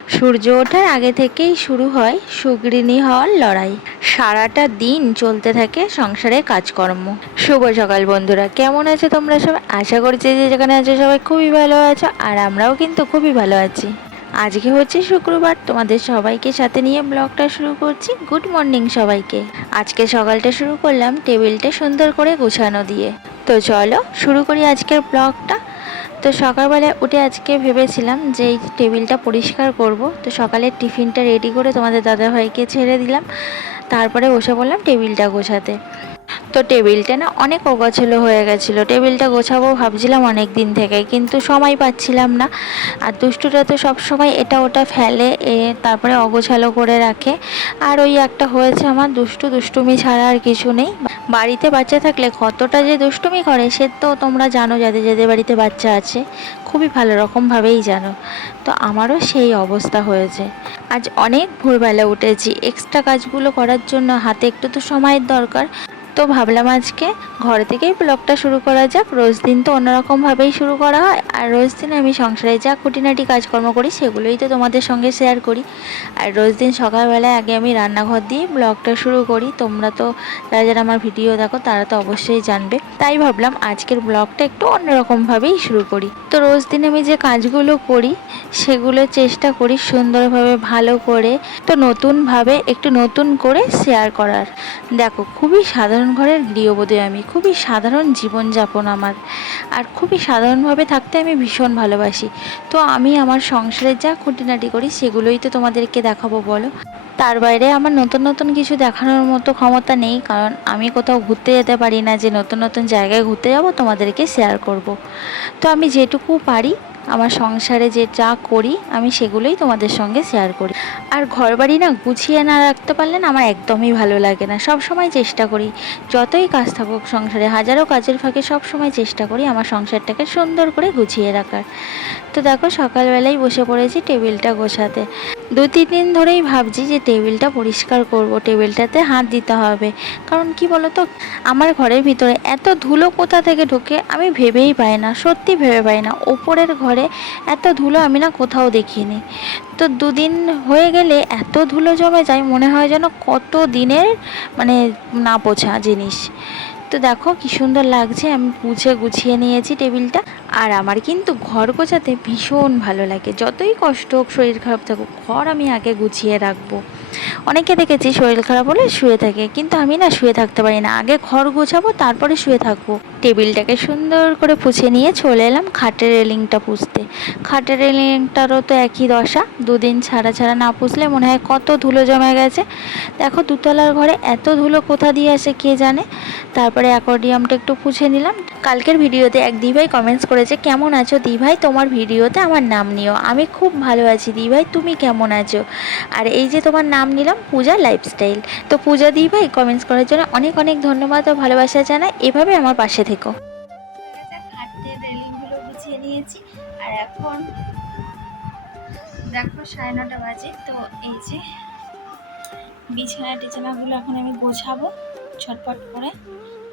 সূর্য ওঠার আগে থেকেই শুরু হয় সুগৃহিণী হওয়ার লড়াই। সারাটা দিন চলতে থাকে সংসারে কাজকর্ম। শুভ সকাল বন্ধুরা, কেমন আছো তোমরা সবাই? আশা করছি যে যেখানে আছো সবাই খুবই ভালো আছো, আর আমরাও কিন্তু খুবই ভালো আছি। আজকে হচ্ছে শুক্রবার, তোমাদের সবাইকে সাথে নিয়ে ব্লগটা শুরু করছি। গুড মর্নিং সবাইকে। আজকে সকালটা শুরু করলাম টেবিলটা সুন্দর করে গোছানো দিয়ে। তো চলো শুরু করি আজকের ব্লগটা। তো সকালবেলায় উঠে আজকে ভেবেছিলাম যে এই টেবিলটা পরিষ্কার করব। তো সকালের টিফিনটা রেডি করে তোমাদের দাদাভাইকে ছেড়ে দিলাম। তারপরে বসে বললাম টেবিলটা গোছাতে। তো টেবিলটা না অনেক অগোছালো হয়ে গেছিল। টেবিলটা গোছাবো ভাবছিলাম অনেক দিন থেকে, কিন্তু সময় পাচ্ছিলাম না। আর দুষ্টুটা তো সব সময় এটা ওটা ফেলে, এ তারপরে অগোছালো করে রাখে। আর ওই একটা হয়েছে আমার, দুষ্টু দুষ্টুমি ছাড়া আর কিছু নেই। বাড়িতে বাচ্চা থাকলে কতটা যে দুষ্টুমি করে, সে তো তোমরা জানো যাদের যাদের বাড়িতে বাচ্চা আছে, খুবই ভালো রকমভাবেই জানো। তো আমারও সেই অবস্থা হয়েছে। আজ অনেক ভোরবেলা উঠেছি এক্সট্রা কাজগুলো করার জন্য হাতে একটু তো সময়ের দরকার। তো ভাবলাম আজকে ঘর থেকেই ব্লগটা শুরু করা যাক। রোজ দিন তো অন্যরকমভাবেই শুরু করা হয়। আর রোজ দিন আমি সংসারে যা খুঁটিনাটি কাজকর্ম করি, সেগুলোই তো তোমাদের সঙ্গে শেয়ার করি। আর রোজ দিন সকালবেলায় আগে আমি রান্নাঘর দিয়ে ব্লগটা শুরু করি। তোমরা তো, যারা যারা আমার ভিডিও দেখো, তারা তো অবশ্যই জানবে। তাই ভাবলাম আজকের ব্লগটা একটু অন্যরকমভাবেই শুরু করি। তো রোজ দিন আমি যে কাজগুলো করি, সেগুলো চেষ্টা করি সুন্দরভাবে, ভালো করে, তো নতুনভাবে, একটু নতুন করে শেয়ার করার। দেখো, খুবই সাধারণ ঘরের গৃহবধূ আমি। খুবই সাধারণ জীবনযাপন আমার। আর খুবই সাধারণভাবে থাকতে আমি ভীষণ ভালোবাসি। তো আমি আমার সংসারে যা খুঁটিনাটি করি, সেগুলোই তো তোমাদেরকে দেখাবো, বলো। তার বাইরে আমার নতুন নতুন কিছু দেখানোর মতো ক্ষমতা নেই, কারণ আমি কোথাও ঘুরতে যেতে পারি না যে নতুন নতুন জায়গায় ঘুরতে যাব, তোমাদেরকে শেয়ার করব। তো আমি যেটুকু পারি আমার সংসারে যে যা করি, আমি সেগুলোই তোমাদের সঙ্গে শেয়ার করি। আর ঘর বাড়ি না গুছিয়ে না রাখতে পারলে না আমার একদমই ভালো লাগে না। সব সময় চেষ্টা করি। যতই কাজ থাকুক সংসারে, হাজারো কাজের ফাঁকে সব সময় চেষ্টা করি আমার সংসারটাকে সুন্দর করে গুছিয়ে রাখার। তো দেখো সকালবেলায় বসে পড়েছি টেবিলটা গোছাতে। দু তিন দিন ধরেই ভাবছি যে টেবিলটা পরিষ্কার করব, টেবিলটাতে হাত দিতে হবে। কারণ কি বলতো, আমার ঘরের ভিতরে এত ধুলো কোথা থেকে ঢোকে আমি ভেবেই পাই না, সত্যি ভেবে পাই না। ওপরের ঘরে এত ধুলো আমি না কোথাও দেখিনি। তো দুদিন হয়ে গেলে এত ধুলো জমে যায়, মনে হয় যেন কত দিনের মানে না পোছা জিনিস। তো দেখো কি সুন্দর লাগছে। আমি পুছে গুছিয়ে নিয়েছি টেবিলটা। আর আমার কিন্তু ঘর গোছাতে ভীষণ ভালো লাগে। যতই কষ্ট হোক, শরীর খারাপ থাকুক, ঘর আমি আগে গুছিয়ে রাখব। অনেকে দেখেছি শরীর খারাপ হলে শুয়ে থাকে, কিন্তু আমি না শুয়ে থাকতে পারি না। আগে ঘর গোছাবো, তারপরে শুয়ে থাকব। টেবিলটাকে সুন্দর করে পুছে নিয়ে চলে এলাম খাটের রেলিংটা পুষতে খাটের রেলিংটারও তো একই দশা, দুদিন ছাড়া ছাড়া না পুষলে মনে হয় কত ধুলো জমে গেছে। দেখো দুতলার ঘরে এত ধুলো কোথা দিয়ে আসে কে জানে? তারপরে অ্যাকোর্ডিয়ামটা একটু পুছে নিলাম। কালকের ভিডিওতে এক দিভাই কমেন্টস করেছে, কেমন আছো দিভাই? তোমার ভিডিওতে আমার নাম নিও। আমি খুব ভালো আছি দিভাই, তুমি কেমন আছো? আর এই যে তোমার নাম নিলাম পূজা লাইফস্টাইল তো পূজা দিভাই কমেন্টস করার জন্য অনেক অনেক ধন্যবাদ ও ভালোবাসা জানাই। এভাবে আমার পাশে থেকো। খাটের রেলিংগুলো গুছিয়ে নিয়েছি। আর এখন দেখো সাড়ে নটা বাজে, তো এই যে বিছানা টিছানাগুলো এখন আমি গোছাবো ছটপট করে।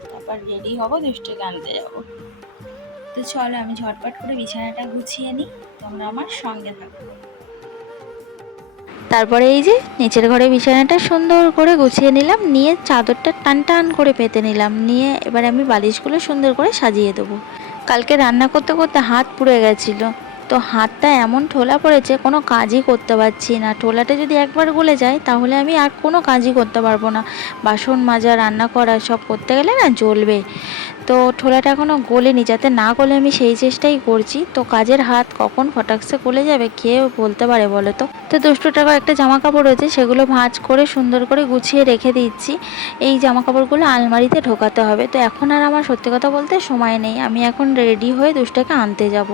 তারপর রেডি হব দুষ্টুকে আনতে যাব। তো চলো আমি ঝটপট করে বিছানাটা গুছিয়ে নিই, তোমরা আমার সঙ্গে থাকো। তারপরে এই যে নিচের ঘরে বিছানাটা সুন্দর করে গুছিয়ে নিলাম, নিয়ে চাদরটা টান টান করে পেতে নিলাম, নিয়ে এবার আমি বালিশগুলো সুন্দর করে সাজিয়ে দেবো। কালকে রান্না করতে করতে হাত পুড়ে গেছিল। তো হাতটা এমন ঠোলা পড়েছে, কোনো কাজই করতে পারছি না। ঠোলাটা যদি একবার গলে যায়, তাহলে আমি আর কোনো কাজই করতে পারব না। বাসন মাজা, রান্না করা, সব করতে গেলে না জ্বলবে। তো ঠোলাটা এখনও গলেনি, যাতে না গলে আমি সেই চেষ্টাই করছি। তো কাজের হাত কখন ফটাকসে গলে যাবে, কে বলতে পারে বলো তো? তো দুষ্টু টাকা একটা জামা কাপড় রয়েছে, সেগুলো ভাঁজ করে, সুন্দর করে গুছিয়ে রেখে দিচ্ছি। এই জামা কাপড়গুলো আলমারিতে ঢোকাতে হবে। তো এখন আর আমার সত্যি কথা বলতে সময় নেই। আমি এখন রেডি হয়ে দুষ্টাকে আনতে যাব।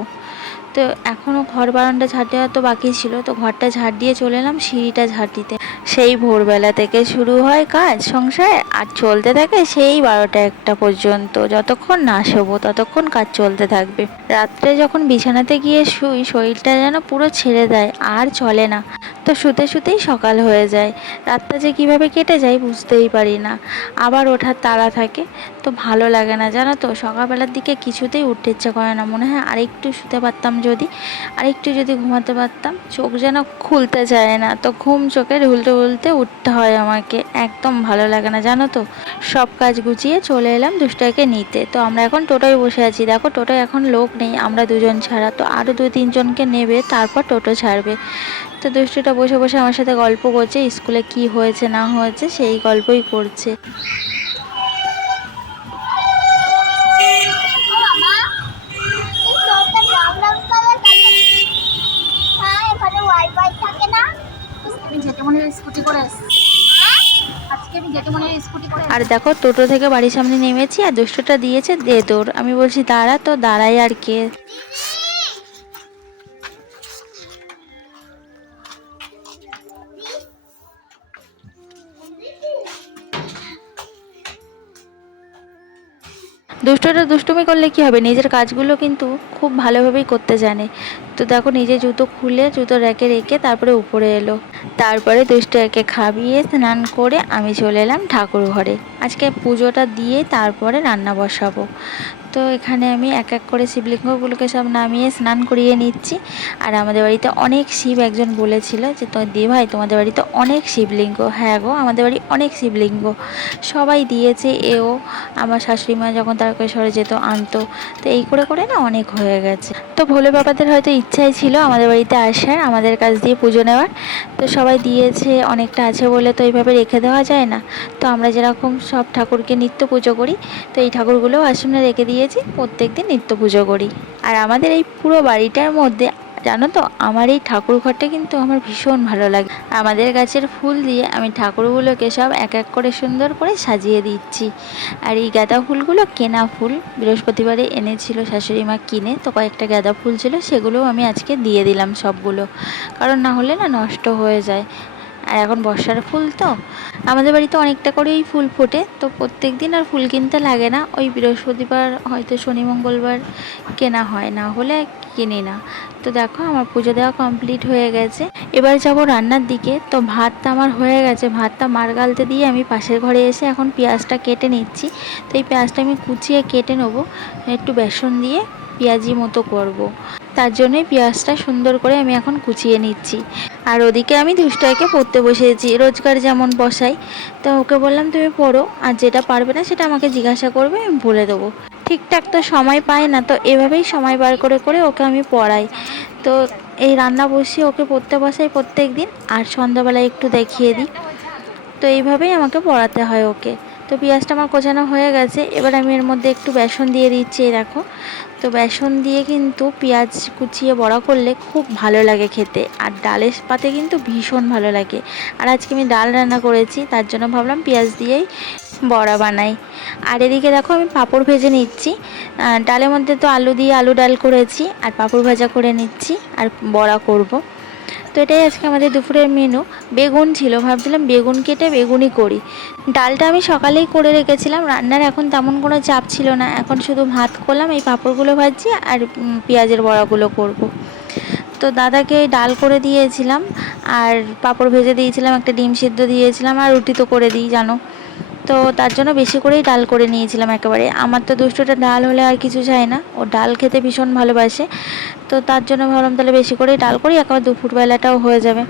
তো এখনও ঘর বারান্দা ঝাঁট দেওয়া তো বাকি ছিল, তো ঘরটা ঝাঁট দিয়ে চলে এলাম সিঁড়িটা ঝাঁটিতে দিতে। সেই ভোরবেলা থেকে শুরু হয় কাজ, সংসার, আর চলতে থাকে সেই বারোটা একটা পর্যন্ত। যতক্ষণ না শোবো, ততক্ষণ কাজ চলতে থাকবে। রাত্রে যখন বিছানাতে গিয়ে শুই, শরীরটা যেন পুরো ছেড়ে দেয়, আর চলে না। তো শুতে শুতেই সকাল হয়ে যায়। রাতটা যে কীভাবে কেটে যায় বুঝতেই পারি না। আবার ওঠার তাড়া থাকে। তো ভালো লাগে না, জানো তো? সকালবেলার দিকে কিছুতেই উঠতে ইচ্ছে করে না। মনে হয় আরেকটু শুতে পারতাম যদি, আরেকটু যদি ঘুমাতে পারতাম, চোখ যেন খুলতে চায় না। তো ঘুম চোখে ঢুলতে ঢুলতে উঠতে হয় আমাকে। একদম ভালো লাগে না, জানো তো? সব কাজ গুছিয়ে চলে এলাম দুষ্টাকে নিতে। তো আমরা এখন টোটোয় বসে আছি। দেখো, টোটোয় এখন লোক নেই, আমরা দুজন ছাড়া। তো আরও দু তিনজনকে নেবে, তারপর টোটো ছাড়বে। তো দুষ্টুটা বসে বসে আমার সাথে গল্প করছে স্কুলে কি হয়েছে না হয়েছে সেই গল্পই করছে। স্কুটি করে আর দেখো টোটো থেকে বাড়ির সামনে নেমেছি আর দুষ্টুটা দিয়েছে দে তোর আমি বলছি দাঁড়া তো দাঁড়াই আর কে? দুষ্টটা দুষ্টুমি করলে কি হবে? নিজের কাজগুলো কিন্তু খুব ভালোভাবেই করতে জানে। তো দেখো নিজে জুতো খুলে, জুতো র্যাকে রেখে তারপরে উপরে এলো। তারপরে দুষ্টকে খাবিয়ে স্নান করে আমি চলে এলাম ঠাকুর ঘরে আজকে পুজোটা দিয়ে তারপরে রান্না বসাবো। তো এখানে আমি এক এক করে শিবলিঙ্গগুলোকে সব নামিয়ে স্নান করিয়ে নিচ্ছি। আর আমাদের বাড়িতে অনেক শিব একজন বলেছিল যে, তো দি ভাই তোমাদের বাড়িতে অনেক শিবলিঙ্গ। হ্যাঁ গো, আমাদের বাড়ি অনেক শিবলিঙ্গ। সবাই দিয়েছে, এও, আমার শাশুড়ি মা যখন তারকেশ্বরে যেত, আনতো। তো এই করে করে না অনেক হয়ে গেছে। তো ভোলে বাবাদের হয়তো ইচ্ছাই ছিল আমাদের বাড়িতে আসার, আমাদের কাছ দিয়ে পুজো নেওয়ার। তো সবাই দিয়েছে, অনেকটা আছে বলে তো এইভাবে রেখে দেওয়া যায় না। তো আমরা যেরকম সব ঠাকুরকে নিত্য পুজো করি, তো এই ঠাকুরগুলোও আসনে রেখে দিয়েছি, প্রত্যেক দিন নিত্য পুজো করি। আর আমাদের এই পুরো বাড়িটার মধ্যে জানো তো, আমার এই ঠাকুর ঘরটা কিন্তু আমার ভীষণ ভালো লাগে। আমাদের গাছের ফুল দিয়ে আমি ঠাকুরগুলোকে সব এক এক করে সুন্দর করে সাজিয়ে দিচ্ছি। আর এই গাঁদা ফুলগুলো কেনা ফুল, বৃহস্পতিবারে এনেছিল শাশুড়ি মা কিনে, তো কয়েকটা গাঁদা ফুল ছিল, সেগুলোও আমি আজকে দিয়ে দিলাম সবগুলো। কারণ না হলে না নষ্ট হয়ে যায়। আর এখন বর্ষার ফুল তো। আমাদের বাড়িতে অনেকটা করেই ফুল ফোটে, তো প্রত্যেক দিন আর ফুল কিনতে লাগে না। ওই বৃহস্পতিবার হয়তো শনি, মঙ্গলবার কেনা হয়, না হলে কিনি না। তো দেখো, আমার পুজো দেওয়া কমপ্লিট হয়ে গেছে। এবার যাব রান্নার দিকে। তো ভাতটা আমার হয়ে গেছে। ভাতটা মার গালতে দিয়ে আমি পাশের ঘরে এসে এখন পেঁয়াজটা কেটে নিচ্ছি। তো এই পেঁয়াজটা আমি কুচিয়ে কেটে নেব, একটু বেসন দিয়ে। পেঁয়াজি মতো করব। তার জন্যই পেঁয়াজটা সুন্দর করে আমি এখন কুচিয়ে নিচ্ছি। আর ওদিকে আমি দুষ্টাইকে পড়তে বসেছি রোজগার যেমন বসাই। তো ওকে বললাম, তুমি পড়ো, আর যেটা পারবে না সেটা আমাকে জিজ্ঞাসা করবে, আমি বলে দেবো। ঠিকঠাক তো সময় পায় না, তো এভাবেই সময় বার করে করে ওকে আমি পড়াই। তো এই রান্না বসিয়ে ওকে পড়তে বসাই প্রত্যেক দিন আর সন্ধ্যাবেলায় একটু দেখিয়ে দিই। তো এইভাবেই আমাকে পড়াতে হয় ওকে। তো পেঁয়াজটা আমার কোচানো হয়ে গেছে। এবার আমি এর মধ্যে একটু বেসন দিয়ে দিচ্ছি দেখো। তো বেসন দিয়ে কিন্তু পেঁয়াজ কুচিয়ে বড়া করলে খুব ভালো লাগে খেতে। আর ডালের পাতে কিন্তু ভীষণ ভালো লাগে। আর আজকে আমি ডাল রান্না করেছি, তার জন্য ভাবলাম পেঁয়াজ দিয়েই বড়া বানাই। আর এদিকে দেখো আমি পাঁপড় ভেজে নিচ্ছি। ডালের মধ্যে তো আলু দিয়ে আলু ডাল করেছি, আর পাঁপড় ভাজা করে নিচ্ছি, আর বড়া করব। তো এটাই আজকে আমাদের দুপুরের মেনু বেগুন ছিল, ভাবছিলাম বেগুন কেটে বেগুনই করি। ডালটা আমি সকালেই করে রেখেছিলাম, রান্নার এখন তেমন কোনো চাপ ছিল না। এখন শুধু ভাত করলাম, এই পাঁপড়গুলো ভাজছি আর পেঁয়াজের বড়াগুলো করব। তো দাদাকে ডাল করে দিয়েছিলাম, আর পাঁপড় ভেজে দিয়েছিলাম, একটা ডিম সিদ্ধ দিয়েছিলাম, আর রুটি তো করে দিই, জানো? তো তার জন্য বেশি করেই ডাল করে নিয়েছিলাম একেবারে। আমার তো দুষ্টটা ডাল হলে আর কিছু চাই না। ও ডাল খেতে ভীষণ ভালোবাসে। তো তার জন্য ভাবলাম তাহলে বেশি করেই ডাল করি, একেবারে দুপুরবেলাটাও হয়ে যাবে।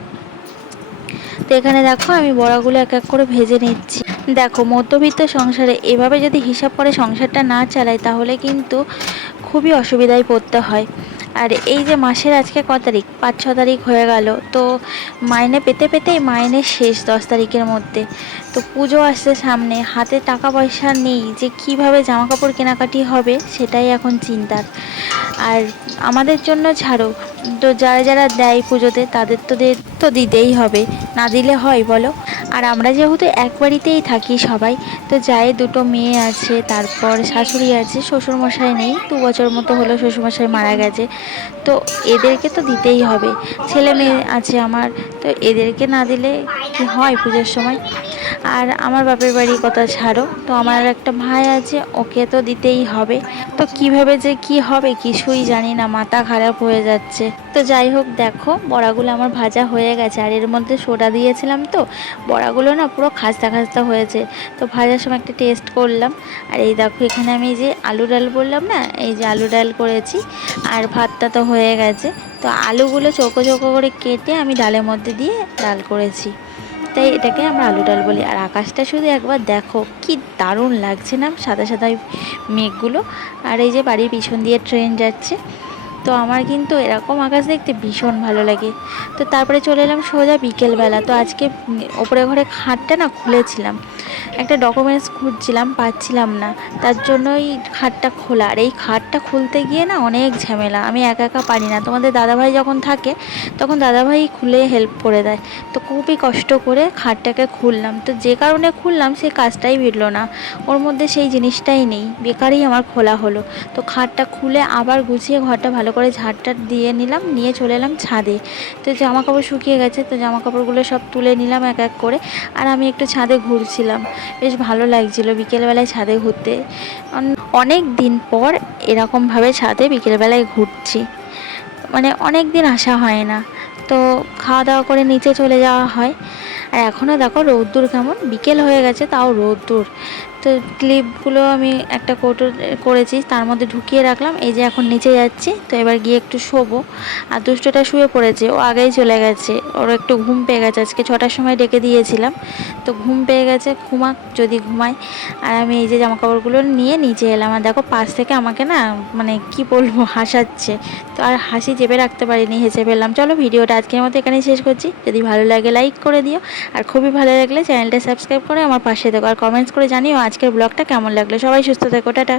তো এখানে দেখো আমি বড়াগুলো এক এক করে ভেজে নিচ্ছি। দেখো, মধ্যবিত্ত সংসারে এভাবে যদি হিসাব করে সংসারটা না চালাই, তাহলে কিন্তু খুবই অসুবিধায় পড়তে হয়। আর এই যে মাসের আজকে ক তারিখ? পাঁচ ছ তারিখ হয়ে গেল। তো মাইনে পেতে পেতেই মাইনের শেষ দশ তারিখের মধ্যে। তো পুজো আসছে সামনে, হাতে টাকা পয়সা নেই, যে কীভাবে জামা কাপড় কেনাকাটি হবে সেটাই এখন চিন্তার। আর আমাদের জন্য ছাড়ো, তো যারা যারা দেয় পুজোতে তাদের তো তো দিতেই হবে, না দিলে হয় বলো? আর আমরা যেহেতু এক বাড়িতেই থাকি সবাই, তো যায় দুটো মেয়ে আছে, তারপর শাশুড়ি আছে, শ্বশুরমশাই নেই, দু বছর মতো হলো শ্বশুরমশাই মারা গেছে, তো এদেরকে তো দিতেই হবে। ছেলে মেয়ে আছে আমার, তো এদেরকে না দিলে কি হয় পুজোর সময়? আর আমার বাপের বাড়ির কথা ছাড়ো। তো আমার একটা ভাই আছে, ওকে তো দিতেই হবে। তো কীভাবে যে কি হবে কিছুই জানি না, মাথা খারাপ হয়ে যাচ্ছে। তো যাই হোক, দেখো, বড়াগুলো আমার ভাজা হয়ে গেছে। আর এর মধ্যে সোডা দিয়েছিলাম তো, বড়াগুলো না পুরো খাস্তা খাস্তা হয়েছে। তো ভাজার সময় একটা টেস্ট করলাম। আর এই দেখো, এখানে আমি যে আলু ডাল বললাম না, এই যে আলু ডাল করেছি। আর ভাতটা তো হয়ে গেছে। তো আলুগুলো চৌকো চৌকো করে কেটে আমি ডালের মধ্যে দিয়ে ডাল করেছি। তাই এটাকে আমরা আলু ডাল বলি। আর আকাশটা শুধু একবার দেখো, কি দারুণ লাগছে না? সাদা সাদা মেঘগুলো। আর এই যে বাড়ির পিছন দিয়ে ট্রেন যাচ্ছে তো আমার কিন্তু এরকম আকাশ দেখতে ভীষণ ভালো লাগে। তো তারপরে চলে এলাম সোজা বিকেলবেলা। তো আজকে ওপরে ঘরে খাটটা না খুলেছিলাম। একটা ডকুমেন্টস খুঁজছিলাম, পাচ্ছিলাম না। তার জন্যই খাটটা খোলা। আর এই খাটটা খুলতে গিয়ে না অনেক ঝামেলা। আমি একা একা পারি না। তোমাদের দাদাভাই যখন থাকে, তখন দাদাভাই খুলে হেল্প করে দেয়। তো খুবই কষ্ট করে খাটটাকে খুললাম। তো যে কারণে খুললাম সেই কাজটাই ভিড়লো না। ওর মধ্যে সেই জিনিসটাই নেই। বেকারই আমার খোলা হলো। তো খাটটা খুলে আবার গুছিয়ে ঘরটা ভালো করে ঝাড়টা দিয়ে নিলাম, নিয়ে চলে এলাম ছাদে। তো জামা কাপড় শুকিয়ে গেছে, তো জামা কাপড়গুলো সব তুলে নিলাম এক এক করে, আর আমি একটু ছাদে ঘুরছিলাম। বেশ ভালো লাগছিল বিকেলবেলায় ছাদে ঘুরতে। অন- অনেক দিন পর এরকমভাবে ছাদে বিকেলবেলায় ঘুরছি। মানে অনেক দিন আসা হয় না। তো খাওয়া দাওয়া করে নিচে চলে যাওয়া হয়। আর এখনও দেখো রোদ্দুর কেমন। বিকেল হয়ে গেছে, তাও রৌদ্দুর। তো ক্লিপগুলো আমি একটা কোটো করেছি, তার মধ্যে ঢুকিয়ে রাখলাম, এই যে এখন নিচে যাচ্ছি, তো এবার গিয়ে একটু শোবো। আর দুষ্টটা শুয়ে পড়েছে, ও আগেই চলে গেছে, ওর একটু ঘুম পেয়ে গেছে, আজকে ছটার সময় ডেকে দিয়েছিলাম, তো ঘুম পেয়ে গেছে, ঘুমাক যদি ঘুমায় আর আমি এই যে জামা কাপড়গুলো নিয়ে নিচে এলাম, আর দেখো পাশ থেকে আমাকে না মানে কি বলব, হাসাচ্ছে। তো আর হাসি চেপে রাখতে পারিনি, হেসে ফেললাম। চলো ভিডিওটা আজকের মতো এখানেই শেষ করছি। যদি ভালো লাগে লাইক করে দিও। আর খুবই ভালো লাগলে চ্যানেলটা সাবস্ক্রাইব করে আমার পাশে দেখো আর কমেন্টস করে জানিও আজকের ব্লগটা কেমন লাগল? সবাই সুস্থ থেকো টাটা।